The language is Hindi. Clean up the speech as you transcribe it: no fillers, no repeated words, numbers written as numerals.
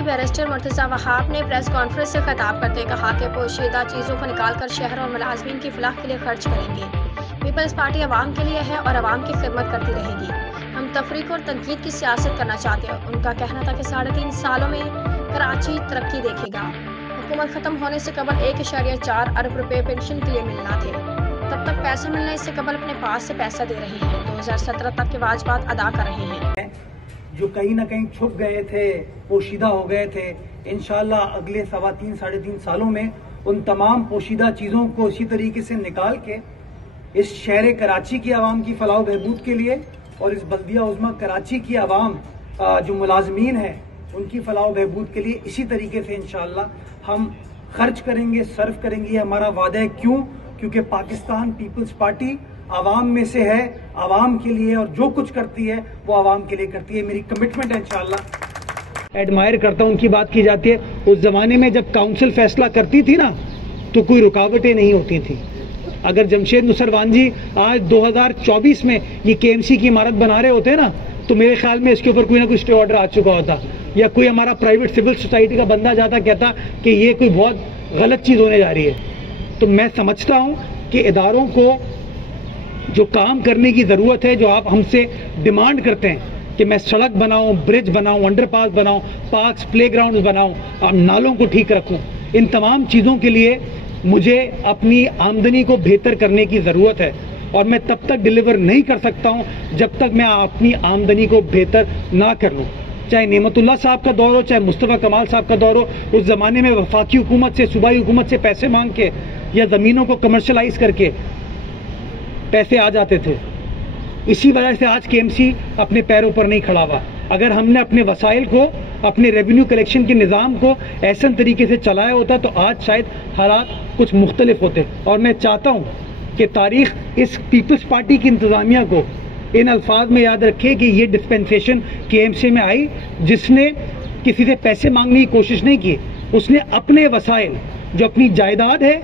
की बैरिस्टर मुर्तज़ा वहाब ने प्रेस कॉन्फ्रेंस से खिताब करते कहा कि पोशीदा चीज़ों को निकाल कर शहर और मुलाजमीन की फलाह के लिए खर्च करेंगे। पीपल्स पार्टी आवाम के लिए है और आवाम की खिदमत करती रहेगी। हम तफरीक और तनकीद की सियासत करना चाहते हैं। उनका कहना था कि 3.5 सालों में कराची तरक्की देखेगा। हुकूमत ख़त्म होने से कबल 1.4 अरब रुपए पेंशन के लिए मिलना थे, तब तक पैसे मिलने से कबल अपने पास से पैसा दे रहे हैं। 2017 तक के वाजबात अदा कर रहे हैं जो कहीं ना कहीं छुप गए थे, पोशीदा हो गए थे। इंशाल्लाह अगले 3.5 सालों में उन तमाम पोशीदा चीज़ों को इसी तरीके से निकाल के इस शहर कराची की आवाम की फलाह बहबूद के लिए और इस बल्दिया उज़्मा कराची की आवाम जो मुलाजमीन है उनकी फलाह बहबूद के लिए इसी तरीके से इंशाल्लाह हम खर्च करेंगे, सर्व करेंगे। हमारा वादा है। क्यों? क्योंकि पाकिस्तान पीपल्स पार्टी आवाम में से है, आवाम के लिए, और जो कुछ करती है वो आवाम के लिए करती है। मेरी कमिटमेंट है इंशाल्लाह। एडमायर करता हूं, उनकी बात की जाती है। उस जमाने में जब काउंसिल फैसला करती थी ना तो कोई रुकावटें नहीं होती थी। अगर जमशेद नुसरवान जी आज 2024 में ये केएमसी की इमारत बना रहे होते ना तो मेरे ख्याल में इसके ऊपर कोई ना कोई स्टे ऑर्डर आ चुका होता, या कोई हमारा प्राइवेट सिविल सोसाइटी का बंदा जाता कहता कि ये कोई बहुत गलत चीज होने जा रही है। तो मैं समझता हूं कि इदारों को जो काम करने की जरूरत है, जो आप हमसे डिमांड करते हैं कि मैं सड़क बनाऊं, ब्रिज बनाऊं, अंडरपास बनाऊं, पार्क्स, प्लेग्राउंड्स बनाऊं, आप नालों को ठीक रखूं, इन तमाम चीज़ों के लिए मुझे अपनी आमदनी को बेहतर करने की ज़रूरत है। और मैं तब तक डिलीवर नहीं कर सकता हूं जब तक मैं अपनी आमदनी को बेहतर ना कर लूं। चाहे नेमतुल्लाह साहब का दौर हो, चाहे मुस्तफ़ा कमाल साहब का दौर हो, उस ज़माने में वफाकी हुकूमत से, सूबाई हुकूमत से पैसे मांग के या ज़मीनों को कमर्शलाइज करके पैसे आ जाते थे। इसी वजह से आज केएमसी अपने पैरों पर नहीं खड़ा हुआ। अगर हमने अपने वसाइल को, अपने रेवेन्यू कलेक्शन के निज़ाम को ऐसे तरीके से चलाया होता तो आज शायद हालात कुछ मुख्तलिफ होते। और मैं चाहता हूँ कि तारीख इस पीपल्स पार्टी की इंतज़ामिया को इन अल्फाज में याद रखे कि ये डिस्पेंसेशन केएमसी में आई जिसने किसी से पैसे मांगने की कोशिश नहीं की। उसने अपने वसाइल, जो अपनी जायदाद है,